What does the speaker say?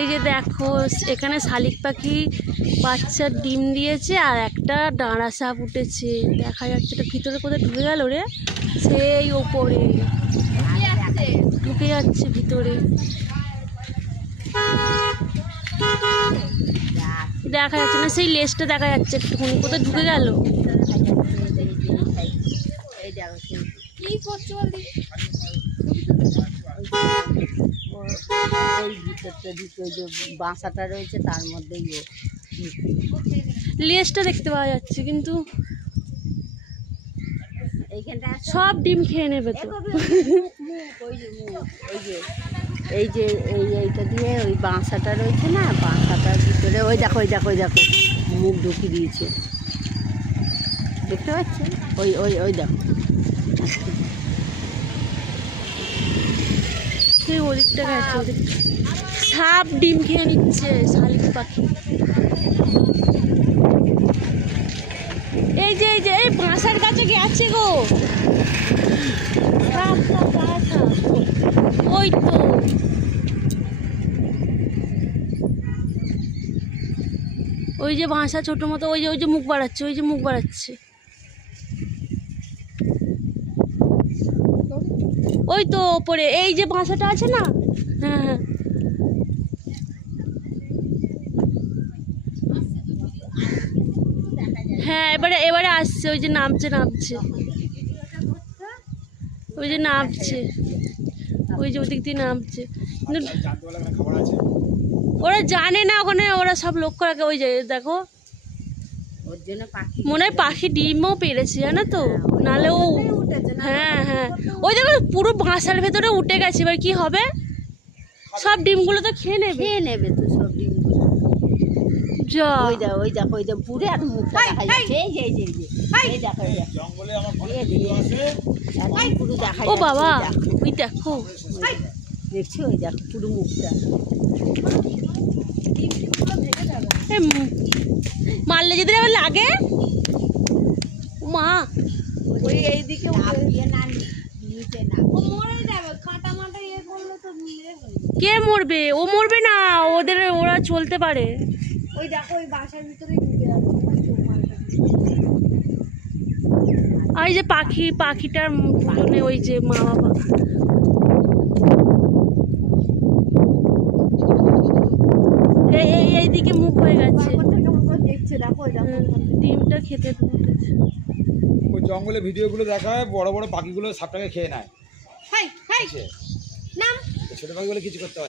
এই যে দেখো এখানে শালিক পাখি বাচ্চার ডিম দিয়েছে আর একটা ডাঁড়া সাপ উঠেছে, দেখা যাচ্ছে। এটা ভিতরে কোথায় ঢুকে গেল রে? সেই ওপরে ঢুকে যাচ্ছে ভিতরে, দেখা যাচ্ছে না, সেই লেজটা দেখা যাচ্ছে একটুখানি, কোথায় ঢুকে গেল। কি করছো বলদি? ওই ভিতরটা দিকে ওই যে বাসাটা রয়েছে তার মধ্যেই লেজটা দেখতে পাওয়া যাচ্ছে, কিন্তু এইখানটা সব ডিম খেয়ে নেবে তো। ওই যে এই যে এইটা দিয়ে ওই বাসাটা রয়েছে না, বাসাটার ভিতরে ওই দেখো ওই দেখো ওই দেখো মুখ ঢুকিয়ে দিয়েছে, দেখতে পাচ্ছেন? ওই ওই ওই দেখো সেই ওদিকটা গেছে, ওদিকটা সাপ ডিম খেয়ে নিচ্ছে শালিক পাখি। এই যে এই বাঁশার কাছে গেছে গো সাপ, ওই তো ওই যে বাঁশা ছোট মতো, ওই যে মুখ বাড়াচ্ছে, ওই যে মুখ বাড়াচ্ছে, ওই তো ওপরে এই যে বাঁশাটা আছে না। হ্যাঁ হ্যাঁ হ্যাঁ, এবারে আসছে, ওই যে নামছে, ওই যে নামছে, ওই যে ওদিক দিয়ে নামছে। কিন্তু ওরা জানে না, ওখানে ওরা সব লক্ষ্য রাখে। ওই যে দেখো মনে হয় পাখি ডিমও পেরেছে, জানো তো, নাহলে ও। হ্যাঁ হ্যাঁ, ওই দেখো পুরো বাসার ভেতরে উঠে গেছে, এবার কি হবে? সব ডিমগুলো তো খেয়ে নেবে তো সব ডিমগুলো। যা ওই দেখো ওই দেখো ওই দেখো পুরো আর মুখটা দেখা যাচ্ছে, এই যে এই দেখো জঙ্গলে আমার ভিডিও আছে একদম পুরো দেখা যাচ্ছে। ও বাবা, ওই দেখো দেখছি, ওই দেখো পুরো মুখটা। মারলে যদি আবার লাগে মা, ওই এইদিকে না নিচে না ও মরে যাবে, কাঁটা মাটা ইয়ে করলে তো নিয়ে হয়ে যাবে। কে মরবে? ও মরবে না, ওরা চলতে পারে। ওই দেখো ওই বাসার ভিতরে ঢুকে যাচ্ছে। আর এই যে পাখিটার দুজনে, ওই যে মা বাবা, এইদিকে মুখ হয়ে গেছে, দেখছে দেখো ওই দেখো ডিমটা খেতে উঠেছে। ওই জঙ্গলে ভিডিওগুলো দেখায় বড় বড় পাখিগুলো সাপটাকে খেয়ে নেয়। হাই হাই নাম ছোট পাখিগুলো কিছু করতে পারে না।